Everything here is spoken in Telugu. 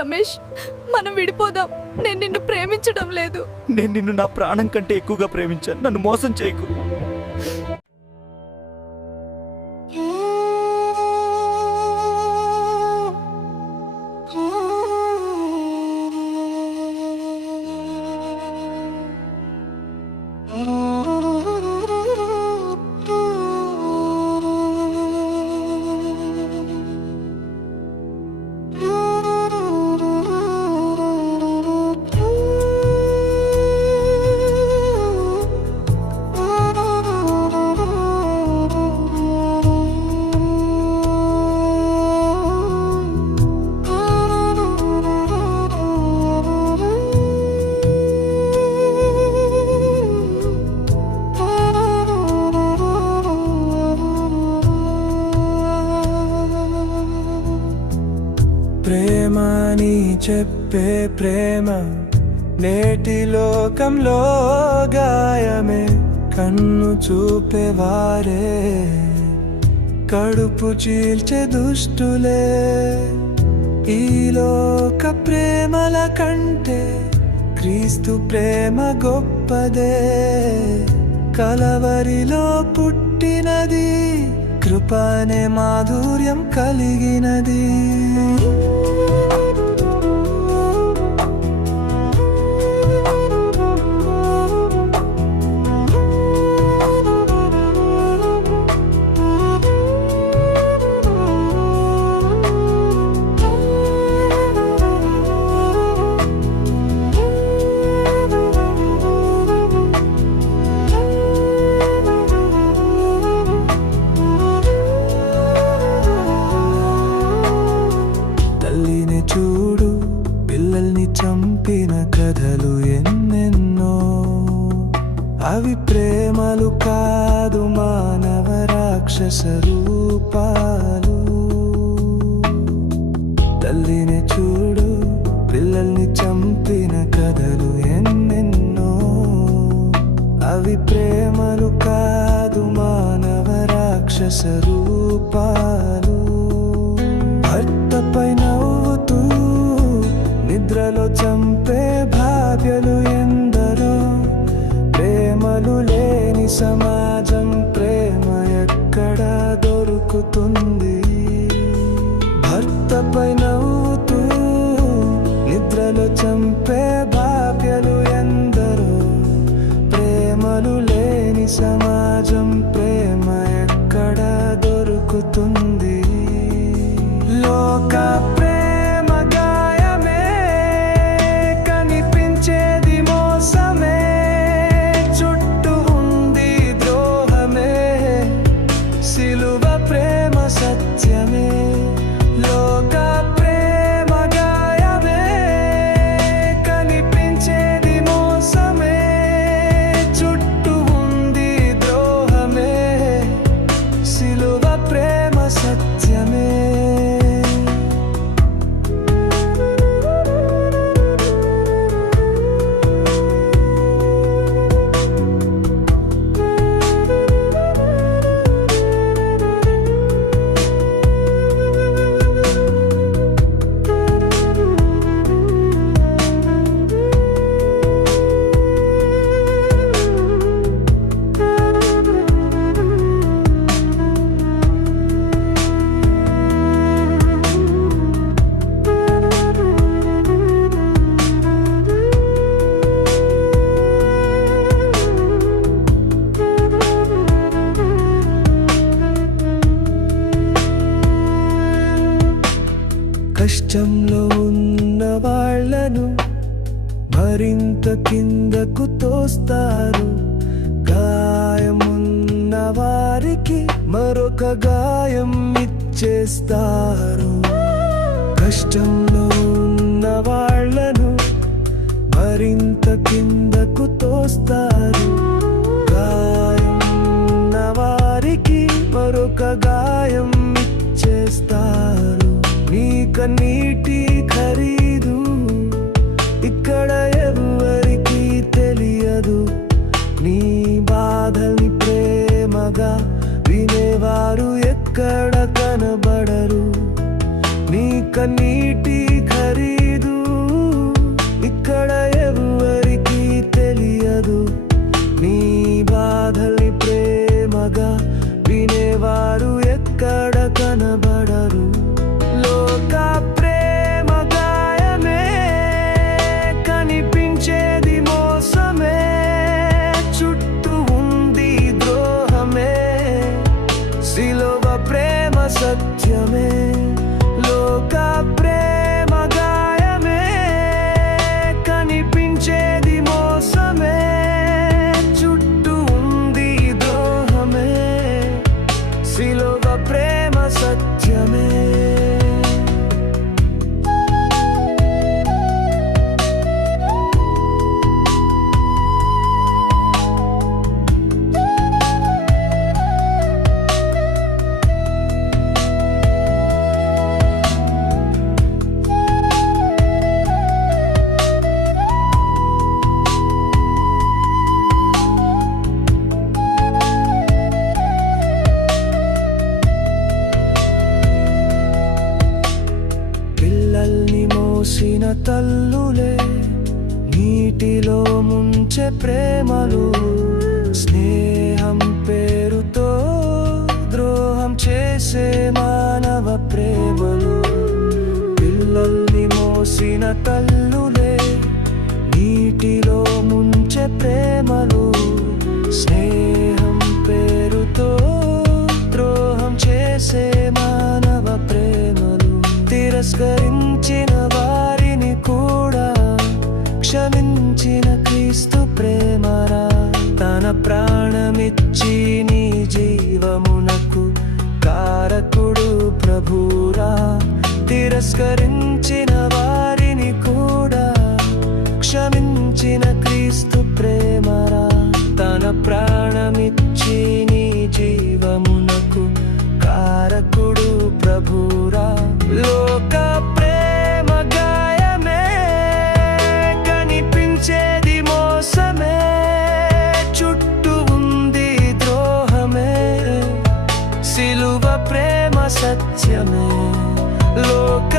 రమేష్, మనం విడిపోదాం. నేను నిన్ను ప్రేమించడం లేదు. నేను నిన్ను నా ప్రాణం కంటే ఎక్కువగా ప్రేమించాను. నన్ను మోసం చేయకు. ప్రేమని చెప్పే ప్రేమ నేటి లోకంలో గాయమే. కన్ను చూపేవారే కడుపు చీల్చే దుష్టులే. ఈ లోక ప్రేమల కంటే క్రీస్తు ప్రేమ గొప్పదే. కలవరిలో పుట్టినది కృపనే మాధుర్యం కలిగినది. చూడు, పిల్లల్ని చంపిన కథలు ఎన్నెన్నో. అవి ప్రేమలు కాదు, మానవ రాక్షస రూపాలు. తల్లిని చూడు, పిల్లల్ని చంపిన కథలు ఎన్నెన్నో. అవి ప్రేమలు కాదు, మానవ రాక్షస రూపాలు. భర్తపై నవ్వుతూ నిద్రలో చంపే భార్యలు ఎందరో. ప్రేమలు లేని సమాజం ప్రేమ ఎక్కడ దొరుకుతుంది? భర్తపై నవ్వుతూ నిద్రలో చంపే భార్యలు ఎందరో. ప్రేమలు లేని సమాజం ప్రేమ ఎక్కడ దొరుకుతుంది? లోక ప్రేమ గాయమే, కనిపించేది మోసమే. చుట్టూ ఉంది ద్రోహమే, సిలువ ప్రేమ సత్యమే. లోక ప్రేమ గాయమే, కనిపించేది మోసమే. చుట్టూ ఉంది ద్రోహమే, సిలువ ప్రేమ సత్యమే. కష్టంలో ఉన్న వాళ్ళను మరింత కిందకు తోస్తారు. గాయమున్న వారికి మరొక గాయం ఇచ్చేస్తారు. కష్టంలో ఉన్న వాళ్ళను మరింత కిందకు తోస్తారు. గాయమున్న వారికి మరొక గాయం ఇచ్చేస్తారు. నీ కన్నీటి ఖరీదు ఇక్కడ ఎవరికి తెలియదు. నీ బాధని ప్రేమగా వినేవారు ఎక్కడ కనబడరు. నీ కన్నీటి ఖరీదు మోసిన తల్లులే నీటిలో ముంచే ప్రేమలు స్నేహం పేరుతో ద్రోహం చేసే మానవ ప్రేమలు పిల్లల్ని మోసిన తల్లులే నీటిలో ముంచే ప్రేమలు స్నేహం పేరుతో ద్రోహం చేసే మానవ ప్రేమలు తిరస్కరించిన వారిని కూడా క్షమించిన క్రీస్తు ప్రేమరా తన ప్రాణమిచ్చి నీ జీవమునకు కారకుడు ప్రభురా తిరస్కరించిన వారిని కూడా క్షమించిన క్రీస్తు ప్రేమరా తన ప్రాణమిచ్చి నీ జీవమునకు కారకుడు ప్రభురా లోక ప్రేమ గాయమే కనిపించేది మోసమే చుట్టూ ఉంది ద్రోహమే సిలువ ప్రేమ సత్యమే లోక